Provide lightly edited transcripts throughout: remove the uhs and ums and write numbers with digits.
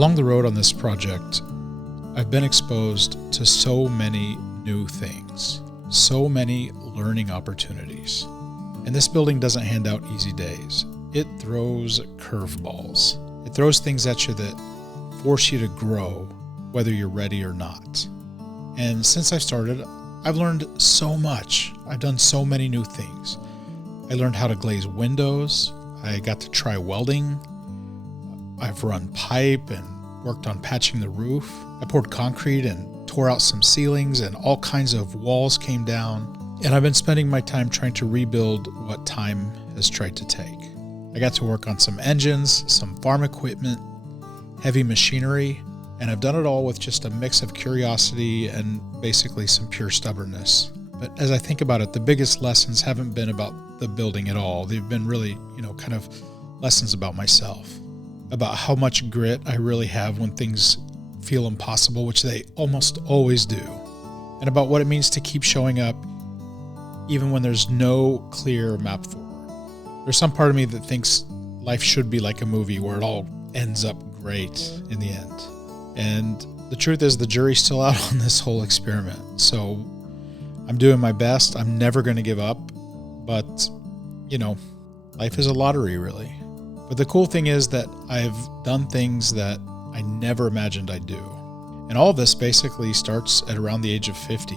Along the road on this project, I've been exposed to so many new things, so many learning opportunities. And this building doesn't hand out easy days. It throws curveballs. It throws things at you that force you to grow, whether you're ready or not. And since I've started, I've learned so much. I've done so many new things. I learned how to glaze windows. I got to try welding. I've run pipe and worked on patching the roof. I poured concrete and tore out some ceilings, and all kinds of walls came down. And I've been spending my time trying to rebuild what time has tried to take. I got to work on some engines, some farm equipment, heavy machinery, and I've done it all with just a mix of curiosity and basically some pure stubbornness. But as I think about it, the biggest lessons haven't been about the building at all. They've been really, kind of lessons about myself, about how much grit I really have when things feel impossible, which they almost always do, and about what it means to keep showing up even when there's no clear map forward. There's some part of me that thinks life should be like a movie where it all ends up great in the end. And the truth is, the jury's still out on this whole experiment. So I'm doing my best. I'm never going to give up. But, life is a lottery, really. But the cool thing is that I've done things that I never imagined I'd do. And all of this basically starts at around the age of 50.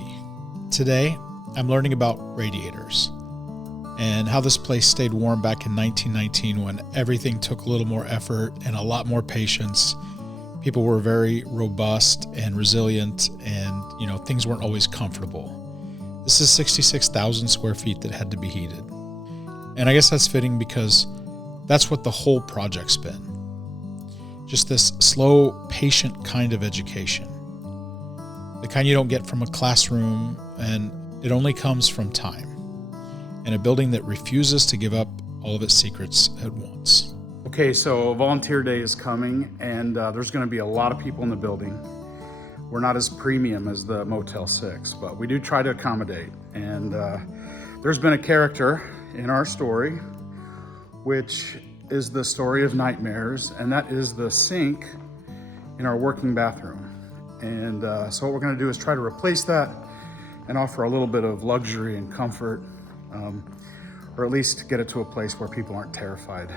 Today, I'm learning about radiators and how this place stayed warm back in 1919 when everything took a little more effort and a lot more patience. People were very robust and resilient, and things weren't always comfortable. This is 66,000 square feet that had to be heated. And I guess that's fitting because that's what the whole project's been. Just this slow, patient kind of education. The kind you don't get from a classroom, and it only comes from time. And a building that refuses to give up all of its secrets at once. Okay, so volunteer day is coming, and there's going to be a lot of people in the building. We're not as premium as the Motel 6, but we do try to accommodate. And there's been a character in our story, which is the story of nightmares, and that is the sink in our working bathroom. And so what we're going to do is try to replace that and offer a little bit of luxury and comfort, or at least get it to a place where people aren't terrified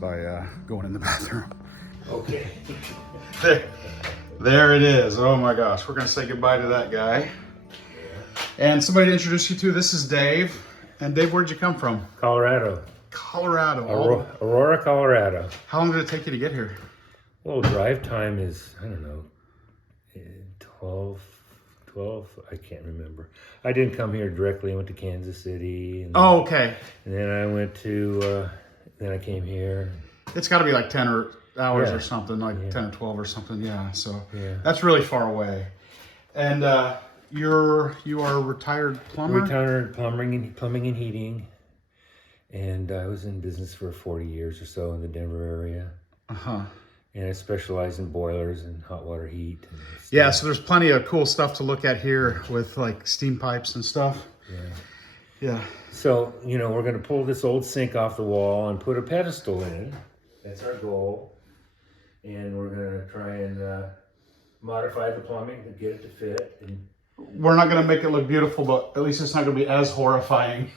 by going in the bathroom. Okay. There it is. Oh my gosh. We're going to say goodbye to that guy. And somebody to introduce you to. This is Dave. And Dave, where'd you come from? Colorado. Colorado. Aurora, Colorado. How long did it take you to get here? Well, drive time is, 12, I can't remember. I didn't come here directly. I went to Kansas City. And okay. And then I went to, then I came here. It's got to be like 10 hours or something, like 10 or 12 or something. Yeah. So that's really far away. And you are a retired plumber? Retired plumbing and heating. And I was in business for 40 years or so in the Denver area. Uh-huh. And I specialize in boilers and hot water heat. And yeah, so there's plenty of cool stuff to look at here with like steam pipes and stuff. Yeah. So, we're going to pull this old sink off the wall and put a pedestal in. That's our goal. And we're going to try and modify the plumbing to get it to fit. And we're not going to make it look beautiful, but at least it's not going to be as horrifying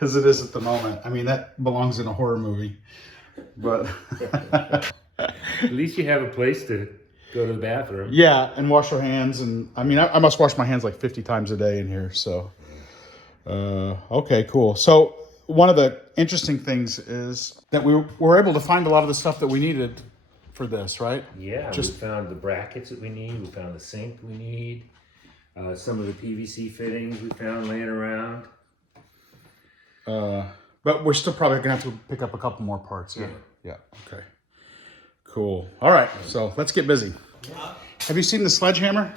as it is at the moment. I mean, that belongs in a horror movie. But at least you have a place to go to the bathroom. Yeah, and wash our hands. And I mean, I must wash my hands like 50 times a day in here. So, okay, cool. So one of the interesting things is that we were able to find a lot of the stuff that we needed for this, right? Yeah, we found the brackets that we need. We found the sink we need. Some of the PVC fittings we found laying around. But we're still probably going to have to pick up a couple more parts. Yeah. Okay. Cool. All right. So let's get busy. Have you seen the sledgehammer?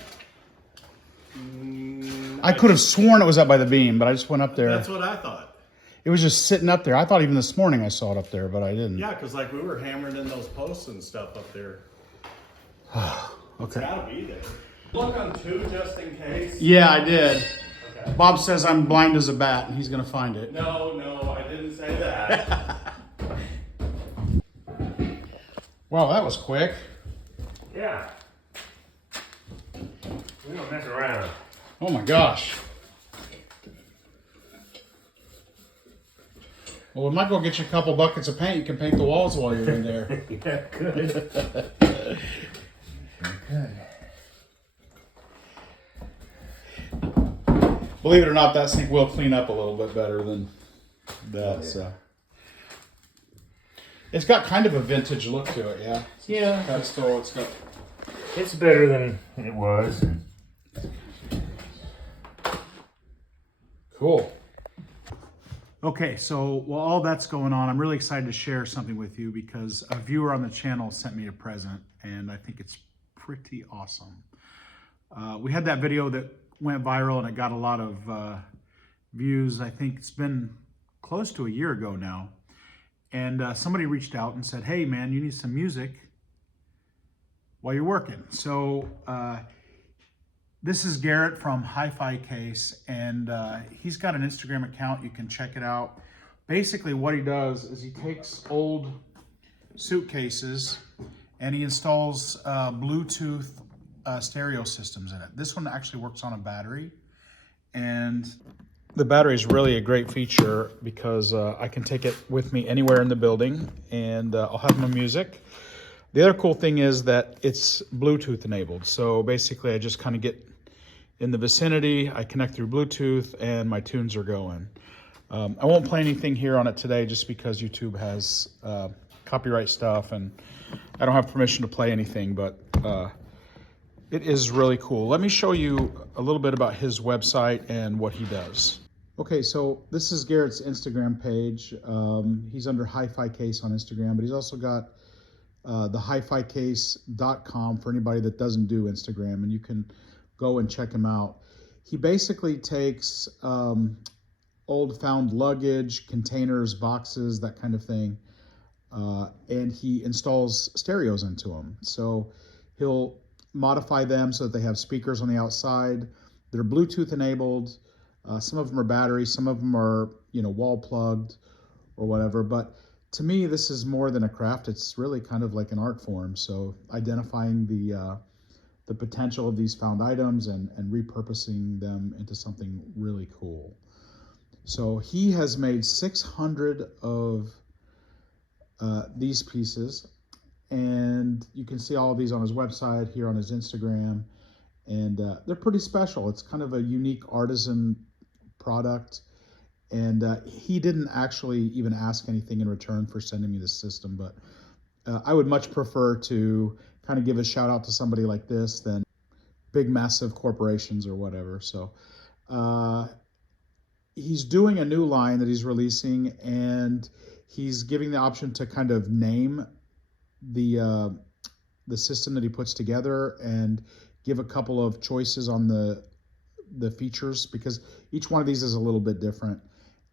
I could have sworn it was up by the beam, but I just went up there. That's what I thought. It was just sitting up there. I thought even this morning I saw it up there, but I didn't. Yeah, because we were hammering in those posts and stuff up there. Okay. It's gotta be there. Look on 2 just in case. Yeah, I did. Okay. Bob says I'm blind as a bat, and he's going to find it. No, I didn't say that. Wow, that was quick. Yeah. We don't mess around. Oh my gosh. Well, we might go get you a couple buckets of paint. You can paint the walls while you're in there. Yeah, good. Good. Believe it or not, that sink will clean up a little bit better than that. Oh, yeah. So it's got kind of a vintage look to it, yeah. Yeah. Pedestal, it's got. It's better than it was. Cool. Okay, so while all that's going on, I'm really excited to share something with you because a viewer on the channel sent me a present, and I think it's pretty awesome. We had that video that went viral, and it got a lot of views. I think it's been close to a year ago now. And somebody reached out and said, hey, man, you need some music while you're working. So this is Garrett from HIFI Case, and he's got an Instagram account. You can check it out. Basically, what he does is he takes old suitcases and he installs Bluetooth stereo systems in it. This one actually works on a battery, and the battery is really a great feature because I can take it with me anywhere in the building, and I'll have my music. The other cool thing is that it's Bluetooth enabled. So basically I just kind of get in the vicinity, I connect through Bluetooth, and my tunes are going. I won't play anything here on it today just because YouTube has copyright stuff and I don't have permission to play anything, but it is really cool. Let me show you a little bit about his website and what he does. Okay, so this is Garrett's Instagram page. He's under HIFI Case on Instagram, but he's also got the hificase.com for anybody that doesn't do Instagram, and you can go and check him out. He basically takes old found luggage, containers, boxes, that kind of thing, and he installs stereos into them. So he'll modify them so that they have speakers on the outside. They're Bluetooth enabled. Some of them are battery, some of them are, wall plugged or whatever. But to me, this is more than a craft. It's really kind of like an art form. So identifying the potential of these found items and repurposing them into something really cool. So he has made 600 of these pieces, and you can see all of these on his website, here on his Instagram, and they're pretty special. It's kind of a unique artisan product, and he didn't actually even ask anything in return for sending me this system, but I would much prefer to kind of give a shout out to somebody like this than big massive corporations or whatever. So he's doing a new line that he's releasing, and he's giving the option to kind of name the system that he puts together and give a couple of choices on the features, because each one of these is a little bit different.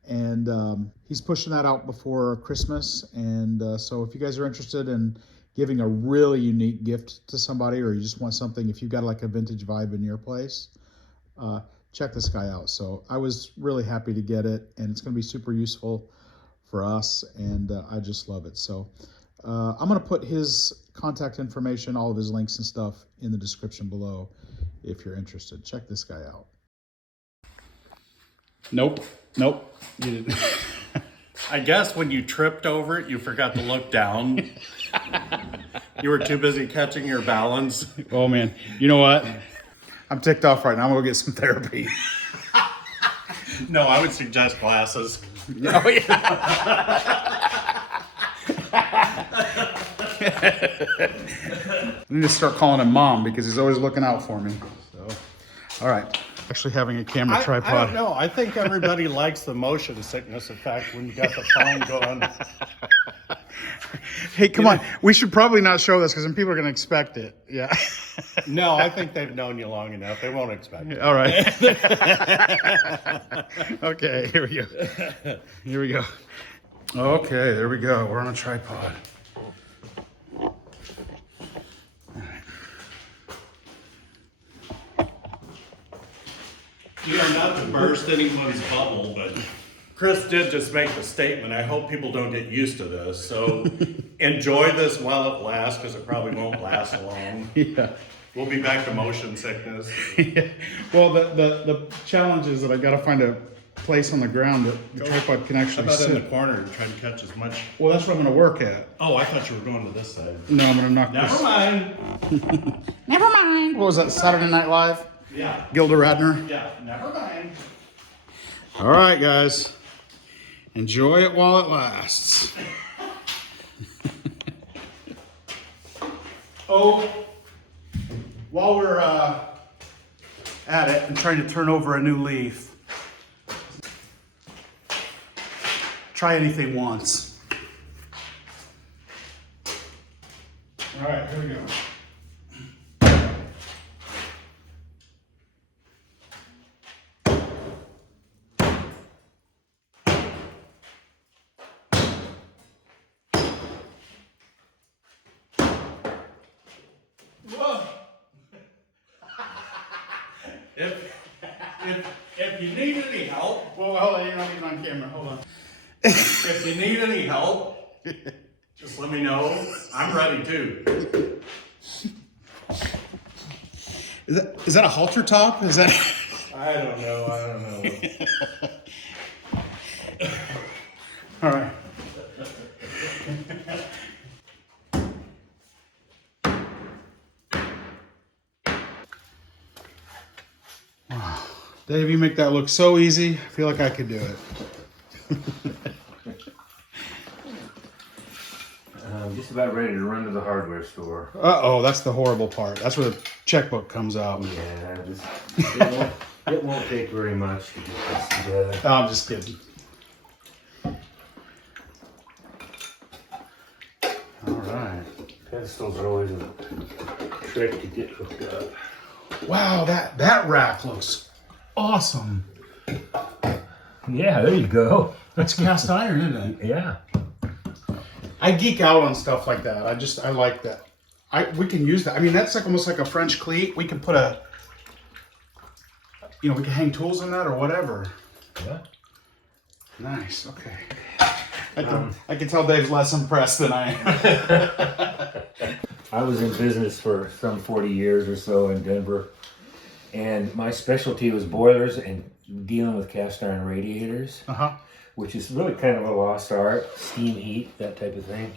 And he's pushing that out before Christmas. And so if you guys are interested in giving a really unique gift to somebody, or you just want something, if you've got like a vintage vibe in your place, check this guy out. So I was really happy to get it, and it's going to be super useful for us, and I just love it. So I'm going to put his contact information, all of his links and stuff in the description below if you're interested. Check this guy out. Nope. You didn't. I guess when you tripped over it, you forgot to look down. You were too busy catching your balance. Oh man, you know what? I'm ticked off right now. I'm gonna go get some therapy. No, I would suggest glasses. Oh yeah. I need to start calling him Mom because he's always looking out for me. So, all right. Actually having a camera tripod. I don't know. I think everybody likes the motion sickness effect when you got the phone going. Hey, come on. We should probably not show this because then people are going to expect it. Yeah. No, I think they've known you long enough. They won't expect it. All right. Okay, here we go. Here we go. Okay, there we go. We're on a tripod. You know, not to burst anyone's bubble, but Chris did just make the statement. I hope people don't get used to this. So enjoy this while it lasts, because it probably won't last long. Yeah. We'll be back to motion sickness. Yeah. Well, the challenge is that I got to find a place on the ground that the tripod can How actually about in sit. the corner to try to catch as much? Well, that's what I'm going to work at. Oh, I thought you were going to this side. No, I'm going to knock Never this. mind. Never mind. What was that, Saturday Night Live? Yeah. Gilda Radner? Yeah, never mind. All right, guys. Enjoy it while it lasts. Oh, while we're at it and trying to turn over a new leaf, try anything once. All right, here we go. Whoa. If you need any help, Well, hold on, you're not even on camera. Hold on. if you need any help, just let me know. I'm ready too. Is that a halter top? Is that? I don't know. All right. Wow. Dave, you make that look so easy. I feel like I could do it. I'm just about ready to run to the hardware store. Uh-oh, that's the horrible part. That's where the checkbook comes out. Yeah, it won't take very much to get this together. Oh, I'm just kidding. All right. Pedestals are always a trick to get hooked up. Wow, that rack looks awesome. Yeah, there you go. That's cast iron, isn't it? Yeah. I geek out on stuff like that. I like that. We can use that. I mean, that's like almost like a French cleat. We can put we can hang tools in that or whatever. Yeah. Nice. Okay. I can tell Dave's less impressed than I am. I was in business for some 40 years or so in Denver, and my specialty was boilers and dealing with cast iron radiators, which is really kind of a lost art, steam heat, that type of thing.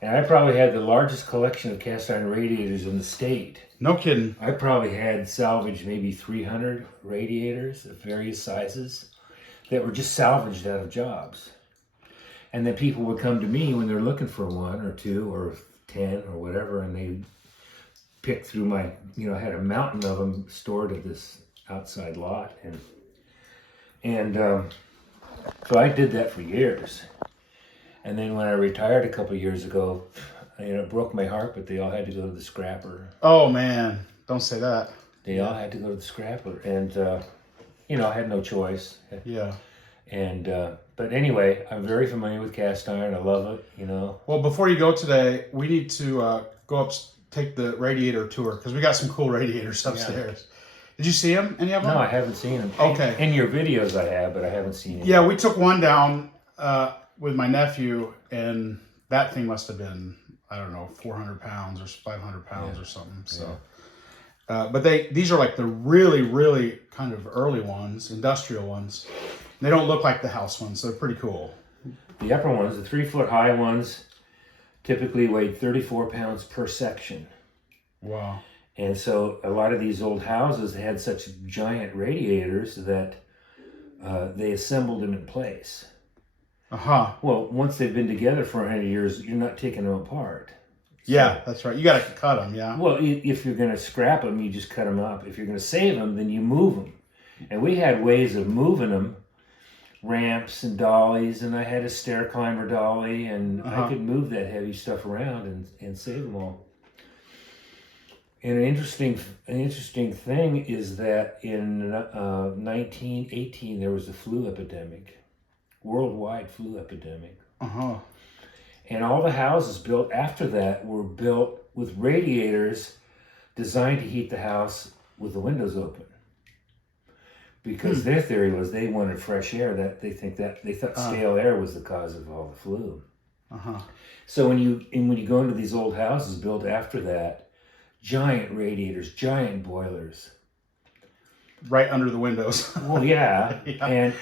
And I probably had the largest collection of cast iron radiators in the state. No kidding. I probably had salvaged maybe 300 radiators of various sizes that were just salvaged out of jobs. And then people would come to me when they're looking for one or two or 10 or whatever, and they pick through my, I had a mountain of them stored at this outside lot. And so I did that for years. And then when I retired a couple of years ago, it broke my heart, but they all had to go to the scrapper. Oh, man. Don't say that. They all had to go to the scrapper. And, I had no choice. Yeah. And, but anyway, I'm very familiar with cast iron. I love it, Well, before you go today, we need to go up, take the radiator tour, because we got some cool radiators upstairs. Yeah. Did you see them? Any of them? No, I haven't seen them. Okay. In your videos I have, but I haven't seen them. Yeah, we took one down with my nephew, and that thing must have been, I don't know, 400 pounds or 500 pounds or something. So, but these are like the really, really kind of early ones, industrial ones. They don't look like the house ones, so they're pretty cool. The upper ones, the 3-foot high ones, typically weighed 34 pounds per section. Wow. And so a lot of these old houses had such giant radiators that they assembled them in place. Well, once they've been together for 100 years, you're not taking them apart. Yeah, that's right. You got to cut them, yeah. Well, if you're going to scrap them, you just cut them up. If you're going to save them, then you move them. And we had ways of moving them, ramps and dollies, and I had a stair climber dolly, and I could move that heavy stuff around and save them all. And an interesting thing is that in 1918 there was a flu epidemic, worldwide flu epidemic. And all the houses built after that were built with radiators designed to heat the house with the windows open. Because their theory was they wanted fresh air. That they thought stale air was the cause of all the flu. So when you go into these old houses built after that, giant radiators, giant boilers. Right under the windows. Well, yeah. And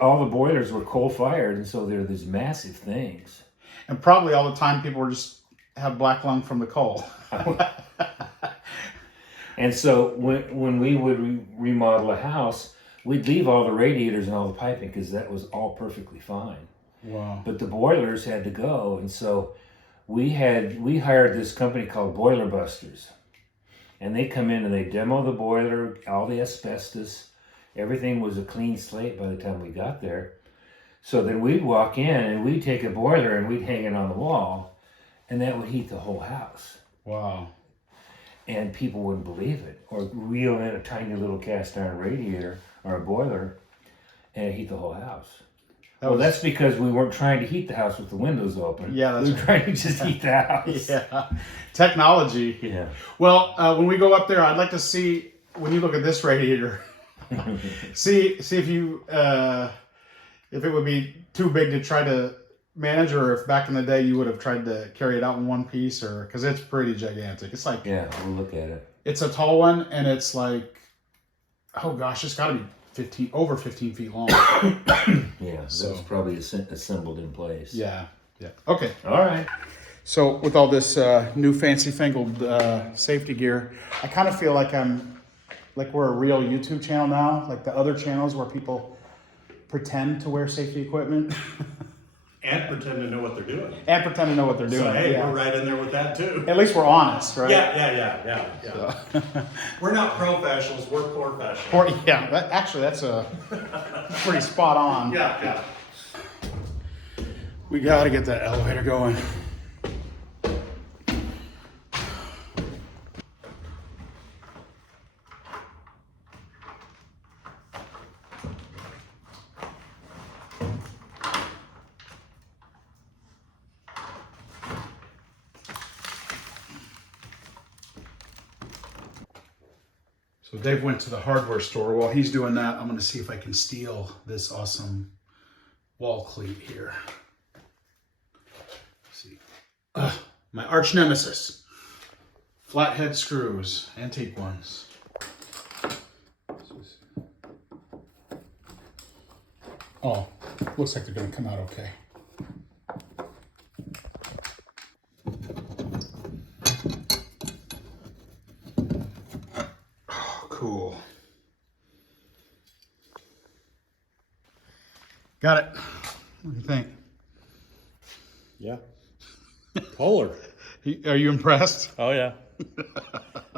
all the boilers were coal fired, and so they're these massive things. And probably all the time people were just have black lung from the coal. And so when we would remodel a house, we'd leave all the radiators and all the piping because that was all perfectly fine. Wow. But the boilers had to go, and so we hired this company called Boiler Busters. And they come in and they demo the boiler, all the asbestos. Everything was a clean slate by the time we got there. So then we'd walk in and we'd take a boiler and we'd hang it on the wall, and that would heat the whole house. Wow. And people wouldn't believe it. Or reel in a tiny little cast iron radiator or a boiler and heat the whole house. That's because we weren't trying to heat the house with the windows open. Yeah, that's we were trying to just heat the house. Yeah. Technology. Yeah. Well, when we go up there, I'd like to see, when you look at this radiator, see if you if it would be too big to try to manage, or if back in the day you would have tried to carry it out in one piece, or because it's pretty gigantic. It's like, yeah, we'll look at it. It's a tall one, and it's like, oh gosh, it's got to be over 15 feet long. Yeah, so it's probably assembled in place. Yeah. Okay. All right. So with all this new fancy-fangled safety gear, I kind of feel like we're a real YouTube channel now, like the other channels where people pretend to wear safety equipment. And pretend to know what they're doing. So, hey, yeah. we're right in there with that too. At least we're honest, right? Yeah. So. We're not professionals, we're professionals. That's a pretty spot on. Yeah. We got to get that elevator going. So Dave went to the hardware store. While he's doing that, I'm going to see if I can steal this awesome wall cleat here. Let's see. My arch nemesis. Flathead screws, antique ones. Oh, looks like they're going to come out okay. Cool. Got it. What do you think? Yeah. Polar. Are you impressed? Oh yeah.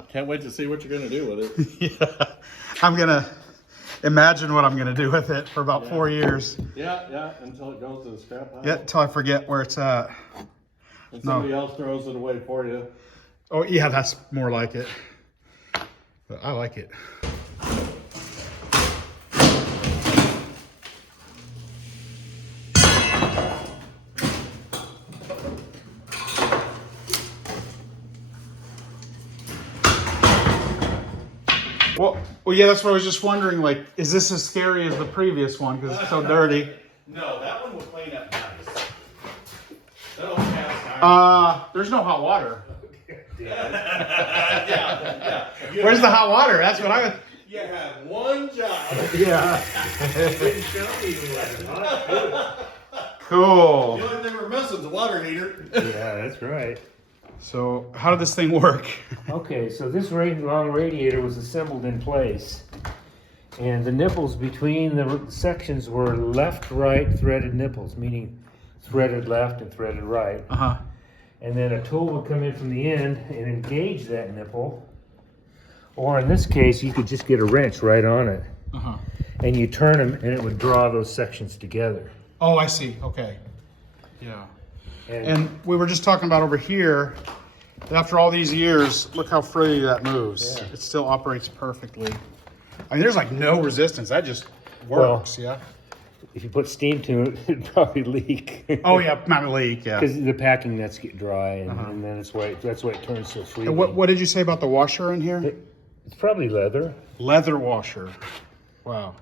Can't wait to see what you're gonna do with it. Yeah. I'm gonna imagine what I'm gonna do with it for about 4 years. Yeah, until it goes to the scrap pile. Yeah, till I forget where it's at. And somebody else throws it away for you. Oh yeah, that's more like it. But I like it. Well, yeah, that's what I was just wondering. Like, is this as scary as the previous one because it's so dirty? No, that one will clean up nice. That'll cast iron. There's no hot water. Yeah. Where's the hot water? That's what I was. You had one job. Yeah. Didn't show me you had Cool. The only thing we're missing is the water heater. Yeah, that's right. So, how did this thing work? Okay, so this long radiator was assembled in place, and the nipples between the sections were left-right threaded nipples, meaning threaded left and threaded right. And then a tool would come in from the end and engage that nipple, or in this case, you could just get a wrench right on it, and you turn them, and it would draw those sections together. Oh, I see. Okay. Yeah. And we were just talking about over here, after all these years, look how freely that moves. Yeah. It still operates perfectly. I mean, there's like no resistance. That just works, yeah? If you put steam to it, it'd probably leak. Oh, yeah, not a leak, yeah. Because the packing nuts get dry, and then that's why it turns so freely. And what did you say about the washer in here? It's probably leather. Leather washer. Wow.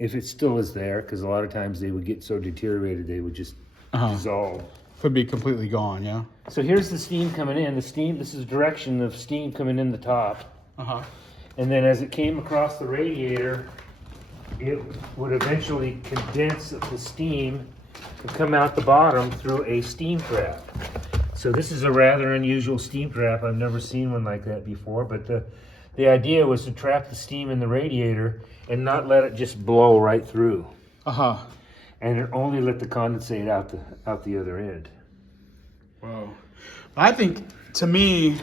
If it still is there, because a lot of times they would get so deteriorated, they would just dissolve. Could be completely gone, yeah. So here's the steam coming in. The steam, this is the direction of steam coming in the top. And then as it came across the radiator, it would eventually condense the steam and come out the bottom through a steam trap. So this is a rather unusual steam trap. I've never seen one like that before, but the idea was to trap the steam in the radiator and not let it just blow right through. And it only let the condensate out the other end. Wow. I think, to me,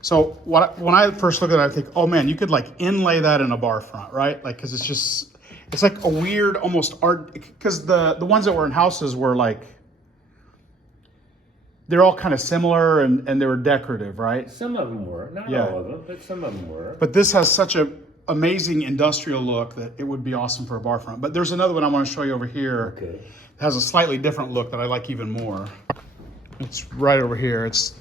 so when I first look at it, I think, oh man, you could like inlay that in a bar front, right? Like, cause it's like a weird, almost art, cause the ones that were in houses were like, they're all kind of similar and they were decorative, right? Some of them were, not all of them, but some of them were. But this has such a amazing industrial look that it would be awesome for a bar front. But there's another one I want to show you over here. Okay. It has a slightly different look that I like even more. It's right over here. It's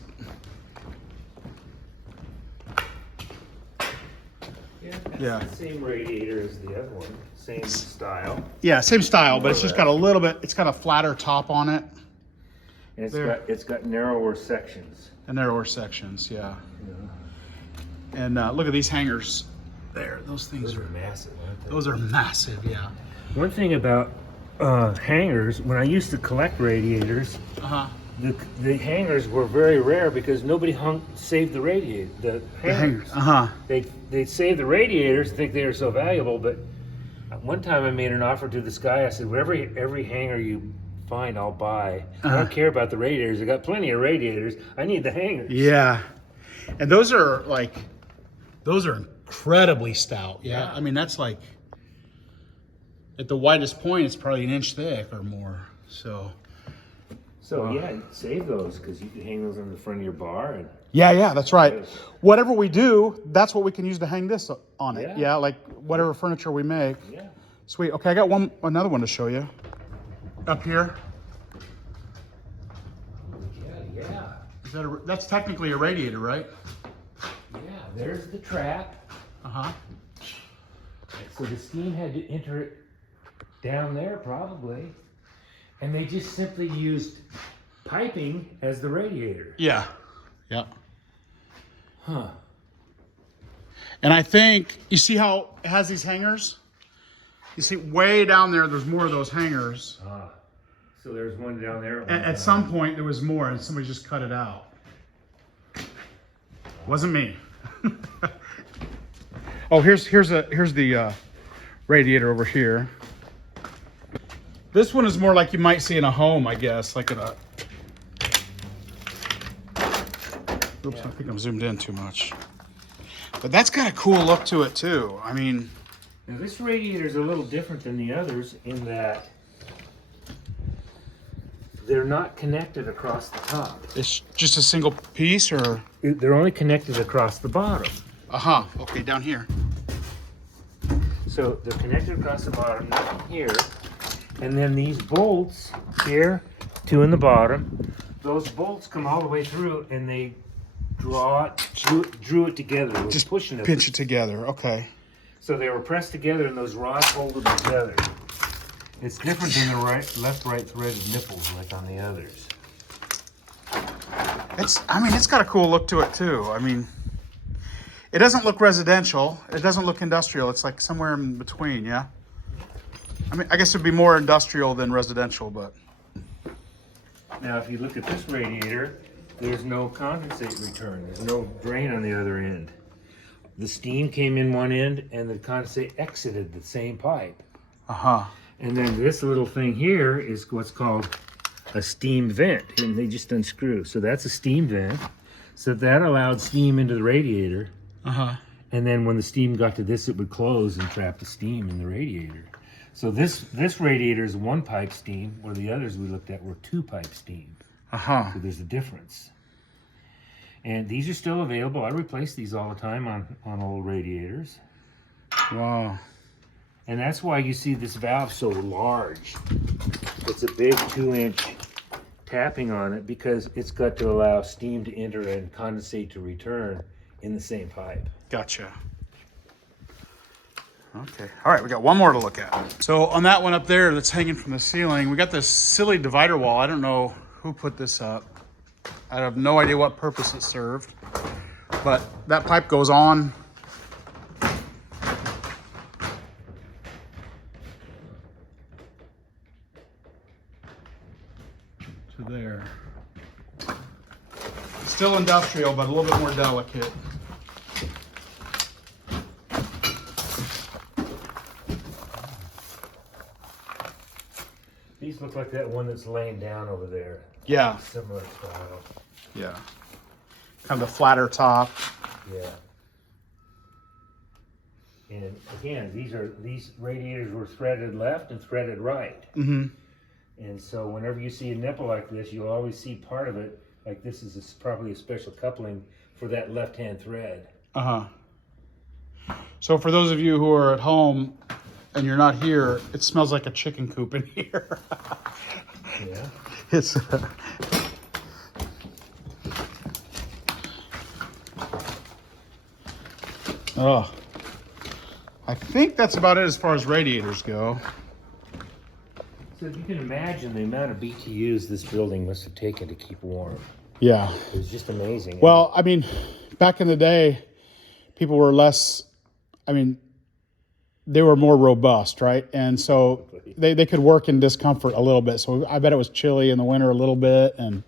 the same radiator as the other one, same style. Yeah, same style, but it's just got a little bit. It's got a flatter top on it. And it's got narrower sections. And narrower sections, yeah. And look at these hangers there. Those things are massive, aren't they? Those are massive, yeah. One thing about hangers, when I used to collect radiators, the hangers were very rare because nobody saved the radiator. The hangers. They'd save the radiators and think they were so valuable, but one time I made an offer to this guy. I said, well, every hanger you find, I'll buy. I don't care about the radiators. I got plenty of radiators. I need the hangers. Yeah. And those are incredibly stout. Yeah. I mean, that's like, at the widest point, it's probably 1 inch thick or more. So yeah, save those because you can hang those on the front of your bar. And yeah, that's right. Whatever we do, that's what we can use to hang this on it. Yeah, like whatever furniture we make. Yeah. Sweet. Okay, I got another one to show you. Up here. Yeah. That's technically a radiator, right? Yeah, there's the trap. So the steam had to enter it down there probably. And they just simply used piping as the radiator. Yeah. And I think, you see how it has these hangers? You see way down there, there's more of those hangers. So there's one down there. At some point there was more and somebody just cut it out. Wasn't me. Oh, here's the radiator over here. This one is more like you might see in a home, I guess, like in a... Oops, I think I'm zoomed in too much. But that's got a cool look to it too. I mean... Now this radiator is a little different than the others in that they're not connected across the top. It's just a single piece, or? They're only connected across the bottom. Okay, down here. So they're connected across the bottom, nothing here. And then these bolts here, 2 in the bottom, those bolts come all the way through and they drew it together. Just pushing it. Pinch it together, okay. So they were pressed together and those rods hold them together. It's different than the left-right threaded nipples like on the others. It's got a cool look to it too. I mean, it doesn't look residential. It doesn't look industrial. It's like somewhere in between, yeah? I mean, I guess it'd be more industrial than residential, but... Now, if you look at this radiator, there's no condensate return. There's no drain on the other end. The steam came in one end and the condensate exited the same pipe. And then this little thing here is what's called a steam vent, and they just unscrew. So that's a steam vent. So that allowed steam into the radiator. And then when the steam got to this, it would close and trap the steam in the radiator. So this radiator is 1-pipe steam, where the others we looked at were 2-pipe steam. So there's a difference. And these are still available. I replace these all the time on old radiators. Wow. And that's why you see this valve so large. It's a big 2-inch tapping on it because it's got to allow steam to enter and condensate to return in the same pipe. Gotcha. Okay. All right, we got one more to look at. So on that one up there that's hanging from the ceiling, we got this silly divider wall. I don't know who put this up. I have no idea what purpose it served, but that pipe goes on. To there. Still industrial, but a little bit more delicate. These look like that one that's laying down over there. Yeah. Similar style. Yeah. Kind of the flatter top. Yeah. And again, these radiators were threaded left and threaded right. Mm-hmm. And so whenever you see a nipple like this, you'll always see part of it. Like this is probably a special coupling for that left-hand thread. Uh-huh. So for those of you who are at home and you're not here, it smells like a chicken coop in here. Yeah. It's oh, I think that's about it as far as radiators go. So if you can imagine the amount of BTUs this building must have taken to keep warm. Yeah. It was just amazing. Well, I mean, back in the day, people were less, I mean, they were more robust, right? And so they could work in discomfort a little bit. So I bet it was chilly in the winter a little bit. And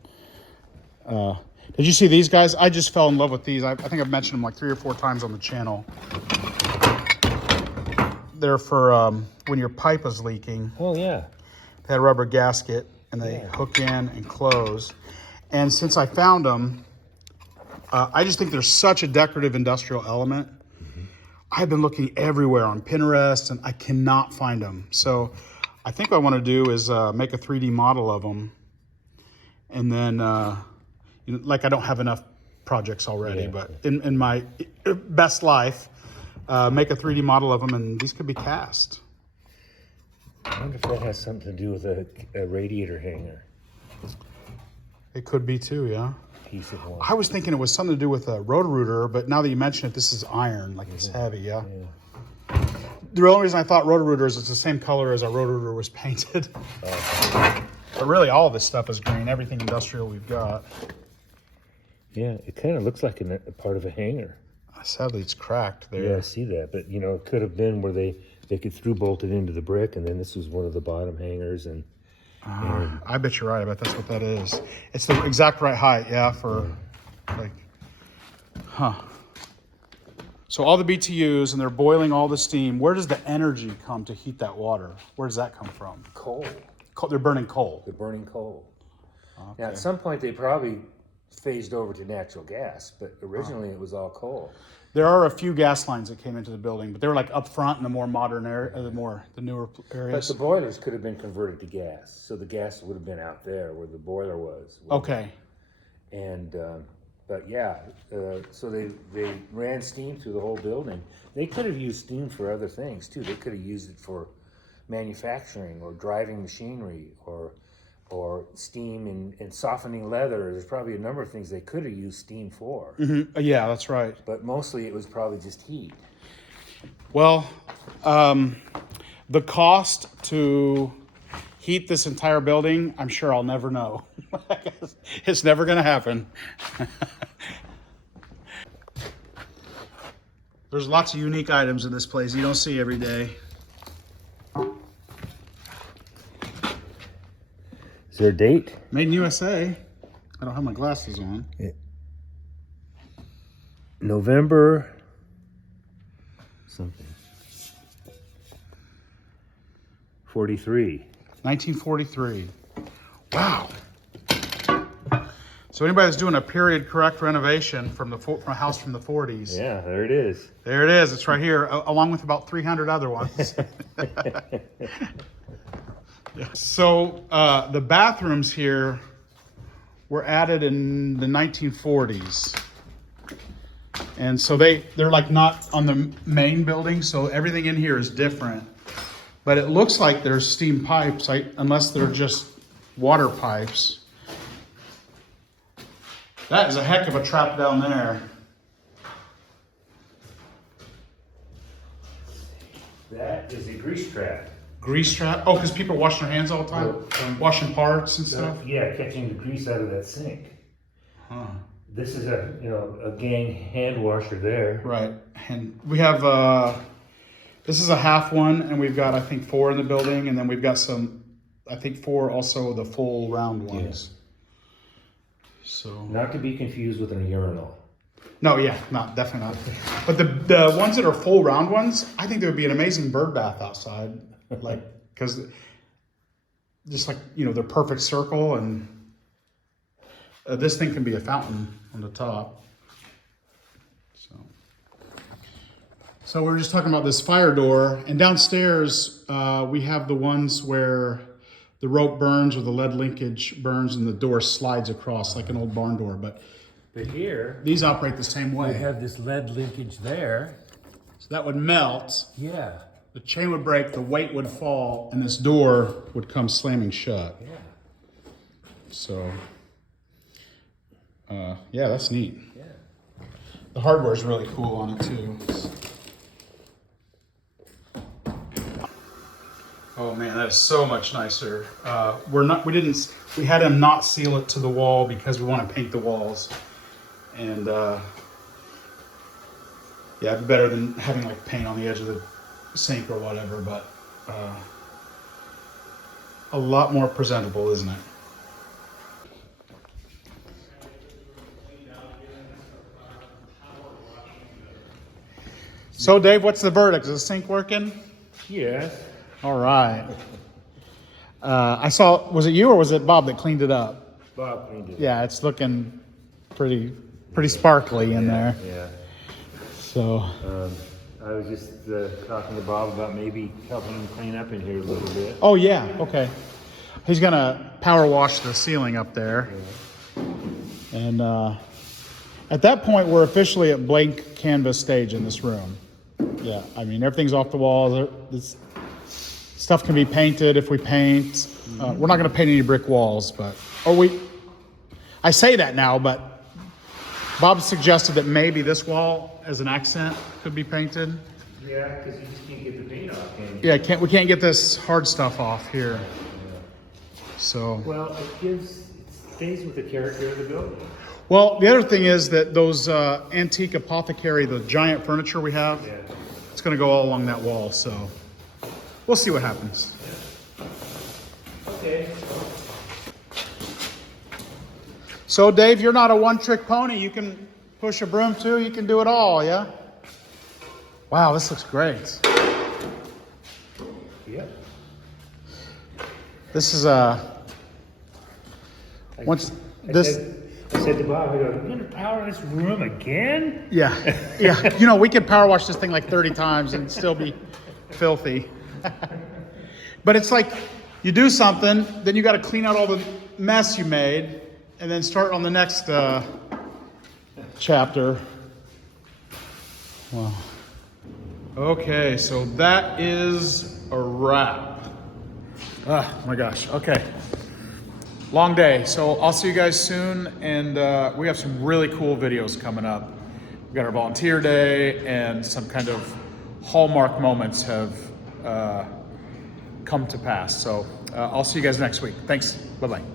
did you see these guys? I just fell in love with these. I think I've mentioned them like 3 or 4 times on the channel. They're for when your pipe is leaking. Oh, yeah. They had a rubber gasket, and they hook in and close. And since I found them, I just think they're such a decorative industrial element. I've been looking everywhere on Pinterest, and I cannot find them. So I think what I want to do is make a 3D model of them. And then, you know, like I don't have enough projects already, but in my best life, make a 3D model of them, and these could be cast. I wonder if that has something to do with a radiator hanger. It could be too, yeah. Piece of one. I was thinking it was something to do with a Roto-Rooter, but now that you mention it, this is iron, like it's heavy, yeah. The only reason I thought Roto-Rooter is it's the same color as our Roto-Rooter was painted. But really, all of this stuff is green, everything industrial we've got. Yeah, it kind of looks like a part of a hanger. Sadly, it's cracked there. Yeah, I see that. But, you know, it could have been where they could through-bolt it into the brick, and then this was one of the bottom hangers. And I bet you're right. I bet that's what that is. It's the exact right height, yeah, for like, So all the BTUs, and they're boiling all the steam. Where does the energy come to heat that water? Where does that come from? coal. They're burning coal. They're burning coal. Okay. Now, at some point, they probably phased over to natural gas, but originally it was all coal. There are a few gas lines that came into the building, but they were like up front in the more modern area, the newer But areas. the boilers could have been converted to gas, so the gas would have been out there where the boiler was. Okay. And but yeah, so they ran steam through the whole building. They could have used steam for other things too. They could have used it for manufacturing or driving machinery or steam and softening leather. There's probably a number of things they could have used steam for. Mm-hmm. Yeah, that's right. But mostly it was probably just heat. Well, the cost to heat this entire building, I'm sure I'll never know. It's never going to happen. There's lots of unique items in this place you don't see every day. Is there a date? Made in USA. I don't have my glasses on. November something. 43. 1943. Wow. So anybody that's doing a period correct renovation from a house from the 40s. Yeah, there it is. There it is. It's right here, along with about 300 other ones. Yeah. So the bathrooms here were added in the 1940s. And so they're like not on the main building, so everything in here is different. But it looks like there's steam pipes, unless they're just water pipes. That is a heck of a trap down there. That is a grease trap. Grease trap? Oh, because people are washing their hands all the time? Washing parts and stuff? Yeah, catching the grease out of that sink. Huh. This is a gang hand washer there. Right. And we have, this is a half one, and we've got, I think, 4 in the building, and then we've got some, I think 4 also the full round ones. So. Not to be confused with an urinal. No, yeah, not definitely not. But the ones that are full round ones, I think there would be an amazing bird bath outside, like because just like they're perfect circle, and this thing can be a fountain on the top. So we're just talking about this fire door, and downstairs we have the ones where the rope burns or the lead linkage burns, and the door slides across like an old barn door, but. But here, these operate the same way. we have this lead linkage there. So that would melt. Yeah. The chain would break, the weight would fall, and this door would come slamming shut. Yeah. So, yeah, that's neat. Yeah. The hardware is really cool on it too. Oh man, that is so much nicer. We had him not seal it to the wall because we want to paint the walls. And yeah, it'd be better than having like paint on the edge of the sink or whatever, but a lot more presentable, isn't it? So Dave, what's the verdict? Is the sink working? Yes. All right. I saw, was it you or was it Bob that cleaned it up? Bob cleaned it. Yeah, it's looking pretty sparkly in there. Yeah. So. I was just talking to Bob about maybe helping him clean up in here a little bit. Oh yeah, okay. He's gonna power wash the ceiling up there. Yeah. And at that point, we're officially at blank canvas stage in this room. Yeah, I mean, everything's off the walls. This stuff can be painted if we paint. We're not gonna paint any brick walls, but, I say that now, but Bob suggested that maybe this wall as an accent could be painted. Yeah, because you just can't get the paint off, can you? Yeah, we can't get this hard stuff off here. So. Well, it stays with the character of the building. Well, the other thing is that those antique apothecary, the giant furniture we have, it's going to go all along that wall. So we'll see what happens. Okay. So Dave, you're not a one-trick pony. You can push a broom too. You can do it all, yeah? Wow, this looks great. Yeah. This is I said to Bob, I go, "You're gonna power this room again?" Yeah. We could power wash this thing like 30 times and still be filthy. But it's like you do something, then you got to clean out all the mess you made, and then start on the next chapter. Wow. Okay, so that is a wrap. Oh my gosh. Okay. Long day. So I'll see you guys soon, and we have some really cool videos coming up. We've got our volunteer day, and some kind of hallmark moments have come to pass. So I'll see you guys next week. Thanks. Bye-bye.